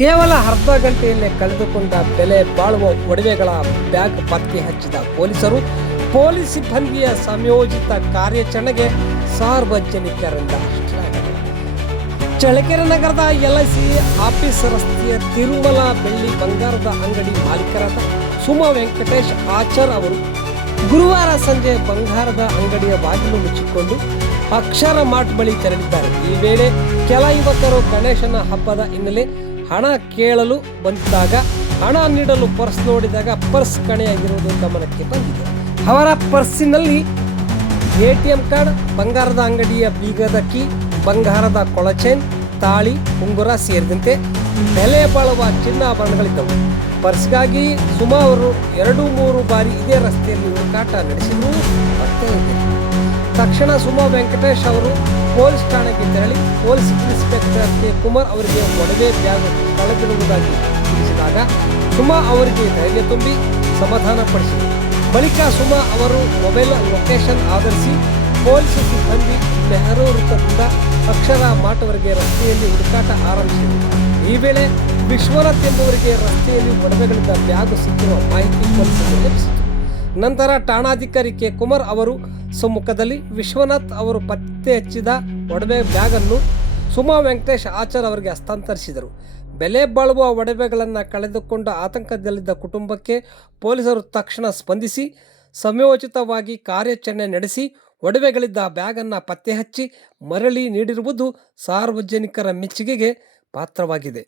ಕೇವಲ ಅರ್ಧ ಗಂಟೆಯಲ್ಲೇ ಕಳೆದುಕೊಂಡ ಬೆಲೆ ಬಾಳುವ ಒಡವೆಗಳ ಬ್ಯಾಗ್ ಪತ್ತೆ ಹಚ್ಚಿದ ಪೊಲೀಸರು. ಪೊಲೀಸ್ ಸಿಬ್ಬಂದಿಯ ಸಂಯೋಜಿತ ಕಾರ್ಯಾಚರಣೆಗೆ ಸಾರ್ವಜನಿಕರಿಂದ ಶ್ಲಾಘನೆ. ಚಳ್ಳಕೆರೆ ನಗರದ LIC ಆಫೀಸ್ ರಸ್ತೆಯ ತಿರುಮಲ ಬೆಳ್ಳಿ ಬಂಗಾರದ ಅಂಗಡಿ ಮಾಲೀಕರಾದ ಸುಮಾ ವೆಂಕಟೇಶ್ ಆಚಾರ್ ಅವರು ಗುರುವಾರ ಸಂಜೆ ಬಂಗಾರದ ಅಂಗಡಿಯ ಬಾಗಿಲು ಮುಚ್ಚಿಕೊಂಡು ಅಕ್ಷರ ಮಾರ್ಟ್ ಬಳಿ ತೆರಳಿದ್ದಾರೆ. ಈ ವೇಳೆ ಕೆಲ ಯುವಕರು ಗಣೇಶನ ಹಬ್ಬದ ಹಿನ್ನೆಲೆ ಹಣ ಕೇಳಲು ಬಂದಾಗ ಹಣ ನೀಡಲು ಪರ್ಸ್ ನೋಡಿದಾಗ ಪರ್ಸ್ ಕಣೆಯಾಗಿರುವುದು ಗಮನಕ್ಕೆ ಬಂದಿದೆ. ಅವರ ಪರ್ಸಿನಲ್ಲಿ ATM ಕಾರ್ಡ್, ಬಂಗಾರದ ಅಂಗಡಿಯ ಬೀಗದ ಕೀ, ಬಂಗಾರದ ಕೊಳಚೈನ್, ತಾಳಿ, ಉಂಗುರ ಸೇರಿದಂತೆ ಬೆಲೆ ಬಾಳುವ ಚಿನ್ನಾಭರಣಗಳಿದ್ದವು. ಪರ್ಸ್ಗಾಗಿ ಸುಮಾ ಅವರು 2-3 ಬಾರಿ ಇದೇ ರಸ್ತೆಯಲ್ಲಿ ಹುಡುಕಾಟ ನಡೆಸಿದರೂ ಪತ್ತೆ ಇಲ್ಲ. ತಕ್ಷಣ ಸುಮಾ ವೆಂಕಟೇಶ್ ಅವರು ಪೊಲೀಸ್ ಠಾಣೆಗೆ ತೆರಳಿ ಪೊಲೀಸ್ ಇನ್ಸ್ಪೆಕ್ಟರ್ ಕೆ. ಕುಮಾರ್ ಅವರಿಗೆ ಒಡವೆ ಬ್ಯಾಗ್ ಕಳೆದಿರುವುದಾಗಿ ತಿಳಿಸಿದಾಗ ಸುಮಾ ಅವರಿಗೆ ಧೈರ್ಯ ತುಂಬಿ ಸಮಾಧಾನಪಡಿಸಿದರು. ಬಳಿಕ ಸುಮಾ ಅವರು ಮೊಬೈಲ್ ಲೊಕೇಶನ್ ಆಧರಿಸಿ ಪೊಲೀಸ್ ಸಿಬ್ಬಂದಿ ನೆಹರು ವೃತ್ತದಿಂದ ಅಕ್ಷರ ಮಾರ್ಟ್ವರೆಗೆ ರಸ್ತೆಯಲ್ಲಿ ಹುಡುಕಾಟ ಆರಂಭಿಸಿದರು. ಈ ವೇಳೆ ವಿಶ್ವನಾಥ್ ಎಂಬುವರಿಗೆ ರಸ್ತೆಯಲ್ಲಿ ಒಡವೆಗಳಿಂದ ಬ್ಯಾಗ್ ಸಿಕ್ಕಿರುವ ಮಾಹಿತಿ ಪೊಲೀಸರಿಗೆ ಲಭಿಸಿತು. ನಂತರ ಠಾಣಾಧಿಕಾರಿ ಕೆ. ಕುಮಾರ್ ಅವರು ಸಮ್ಮುಖದಲ್ಲಿ ವಿಶ್ವನಾಥ್ ಅವರು ಪತ್ತೆ ಹಚ್ಚಿದ ಒಡವೆ ಬ್ಯಾಗ್ ಅನ್ನು ಸುಮಾ ವೆಂಕಟೇಶ್ ಆಚಾರ್ ಅವರಿಗೆ ಹಸ್ತಾಂತರಿಸಿದರು. ಬೆಲೆ ಬಾಳುವ ಒಡವೆಗಳನ್ನು ಕಳೆದುಕೊಂಡ ಆತಂಕದಲ್ಲಿದ್ದ ಕುಟುಂಬಕ್ಕೆ ಪೊಲೀಸರು ತಕ್ಷಣ ಸ್ಪಂದಿಸಿ ಸಮಯೋಚಿತವಾಗಿ ಕಾರ್ಯಾಚರಣೆ ನಡೆಸಿ ಒಡವೆಗಳಿದ್ದ ಬ್ಯಾಗನ್ನು ಪತ್ತೆ ಹಚ್ಚಿ ಮರಳಿ ನೀಡಿರುವುದು ಸಾರ್ವಜನಿಕರ ಮೆಚ್ಚುಗೆಗೆ ಪಾತ್ರವಾಗಿದೆ.